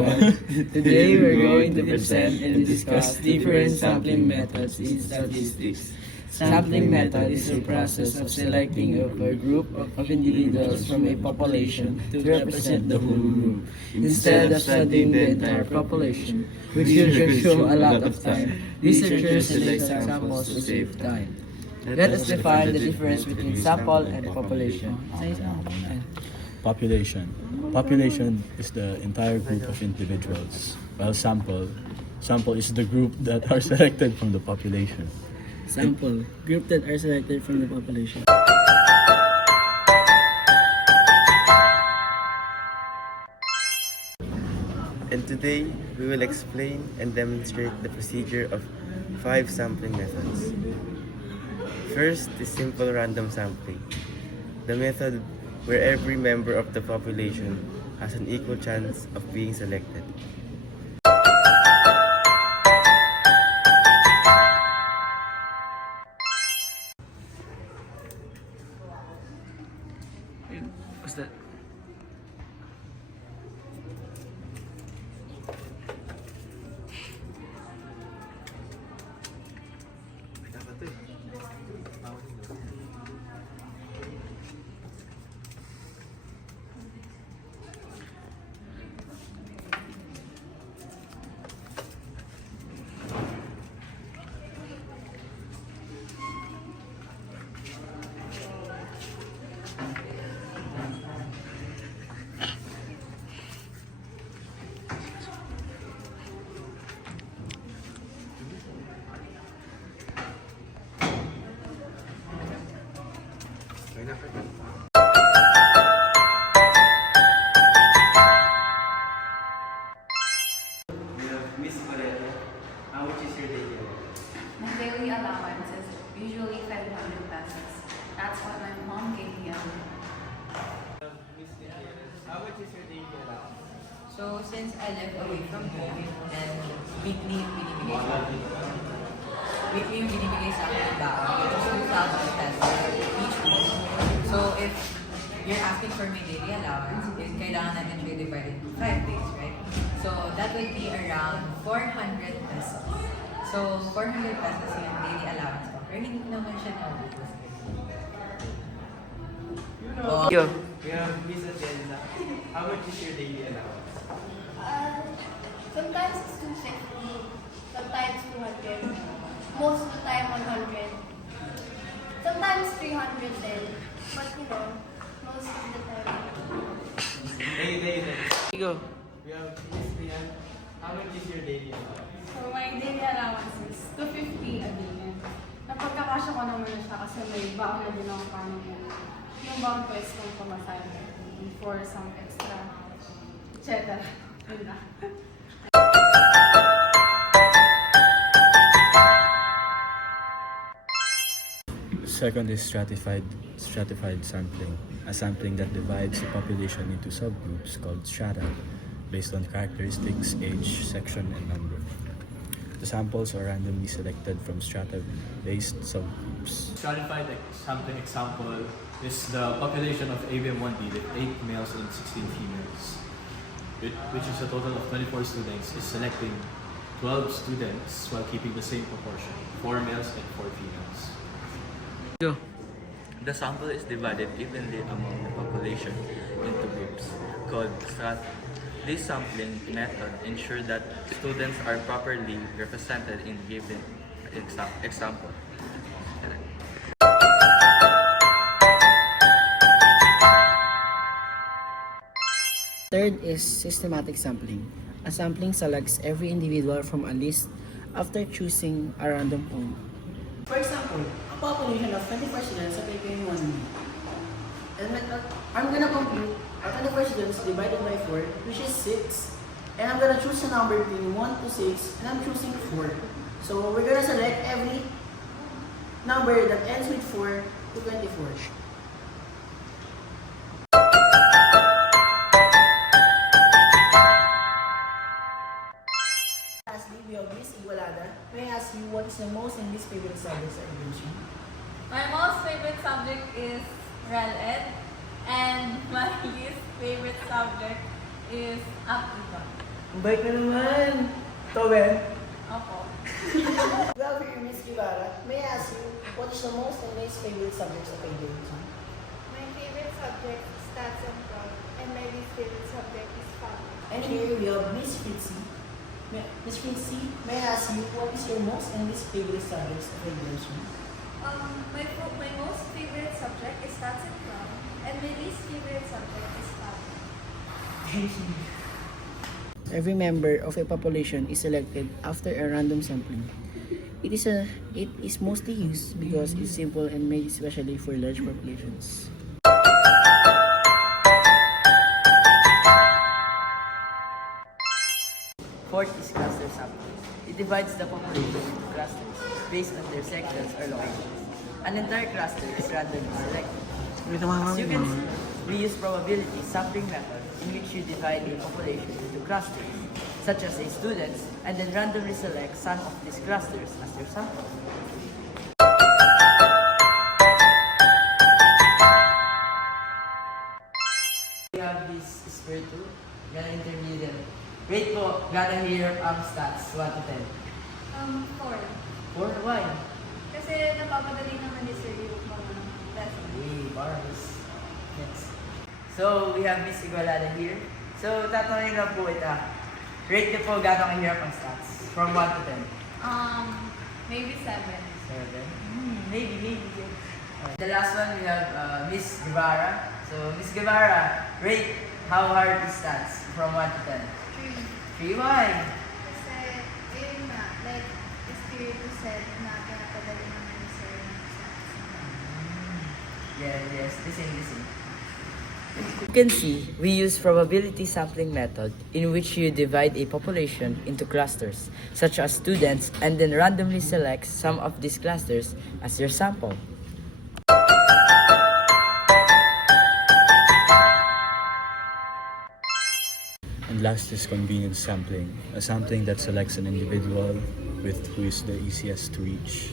everyone. Today we're going to present and discuss different sampling methods in statistics. Sampling method is the process of selecting a group of individuals from a population to represent the whole group, instead of studying the entire population, which should consume a lot of time. Researchers select samples to save time. Let us define the difference between sample and population. Population. Population is the entire group of individuals, while sample is the group that are selected from the population. Sample, group that are selected from the population. And today, we will explain and demonstrate the procedure of 5 sampling methods. First is simple random sampling, the method where every member of the population has an equal chance of being selected. What's that? We have Miss Coretta. How much is your daily allowance? My daily allowance is usually 500 pesos. That's what my mom gave me. Miss Coretta, how much is your daily allowance? So, since I live away from home and weekly yung binibigay sa akin, sa akin ng baon, which is 2,000 pesos each week. So, if you're asking for my daily allowance, kailangan natin siya divided into 5 days, right? So, that would be around 400 pesos. So, 400 pesos yung daily allowance ko. Pero hindi naman siya naubos. We have Miss Atienza. How much is your daily allowance? Sometimes it's 250, sometimes 200, most of the time 100. Sometimes 300 then, but most of the time. Go. We have Miss Rian. How much is your daily allowance? So, my daily allowance is 250 a day. Napagkakasya ko naman na siya kasi may baon na din ako paano mo. Yung baon ko is kung pumasal for some extra cheddar. Yun na. Second is stratified sampling, a sampling that divides the population into subgroups called strata based on characteristics, age, section, and number. The samples are randomly selected from strata-based subgroups. Stratified sampling example is the population of ABM1D with 8 males and 16 females, which is a total of 24 students, is selecting 12 students while keeping the same proportion, 4 males and 4 females. Go. The sample is divided evenly among the population into groups called strata. This sampling method ensures that students are properly represented in given example. Third is systematic sampling. A sampling selects every individual from a list after choosing a random point. For example, a population of 24 students at APM 1B. And I'm gonna compute 24 students divided by 4, which is 6. And I'm gonna choose a number between 1 to 6, and I'm choosing 4. So we're gonna select every number that ends with 4 to 24. Lastly, we have Miss Igualada. May I ask you what is your most and least favorite subject sa evolution? My most favorite subject is Rel Ed, and my least favorite subject is Aptitude. Ang bait na naman. Toben? Opo. Well, for you, Miss Guevara, may I ask you, what is the most and least favorite subjects of ABM1? My favorite subject is stats and prog, and my least favorite subject is pop. And here we have Miss Fritzy. Miss Fritzy, may I ask you, what is your most and least favorite subjects of ABM1? My most favorite subject is stats and prog, and my least favorite subject is pop. Thank you. Every member of a population is selected after a random sampling. It is mostly used because it's simple and made especially for large populations. Fourth is cluster sampling. It divides the population into clusters based on their sections or locations. An entire cluster is randomly selected. As you can see, we use probability sampling method in which you divide a population into clusters, such as a students, and then randomly select some of these clusters as your sample. We have this square 2, gonna interview them. Rate po, gonna hear stats, 1 to 10. 4. 4, why? Kasi napapadali naman ni Sir yung mga lesson. Hey, bars. Next. So, we have Miss Igualada here. So, tatanungin lang po ita. Rate niyo po gano'ng kahirap ang stats? From 1 to 10. Maybe 7. 7? Maybe. Okay. The last one, we have Miss Guevara. So, Miss Guevara, rate how hard is stats from 1 to 10? 3, why? Kasi, yun nga, like, Espiritu said na pinapadali naman ni Sir yung stats. Yes, the same. You can see, we use probability sampling method in which you divide a population into clusters, such as students, and then randomly select some of these clusters as your sample. And last is convenience sampling, a sampling that selects an individual with who is the easiest to reach.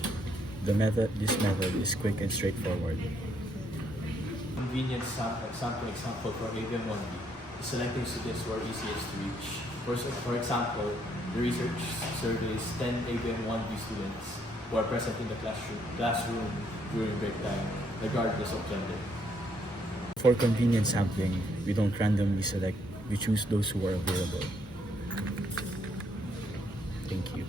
This method is quick and straightforward. Convenience sampling example for ABM1B is selecting students who are easiest to reach. For example, the research surveys 10 ABM1B students who are present in the classroom during break time, regardless of gender. For convenience sampling, we don't randomly select, we choose those who are available. Thank you.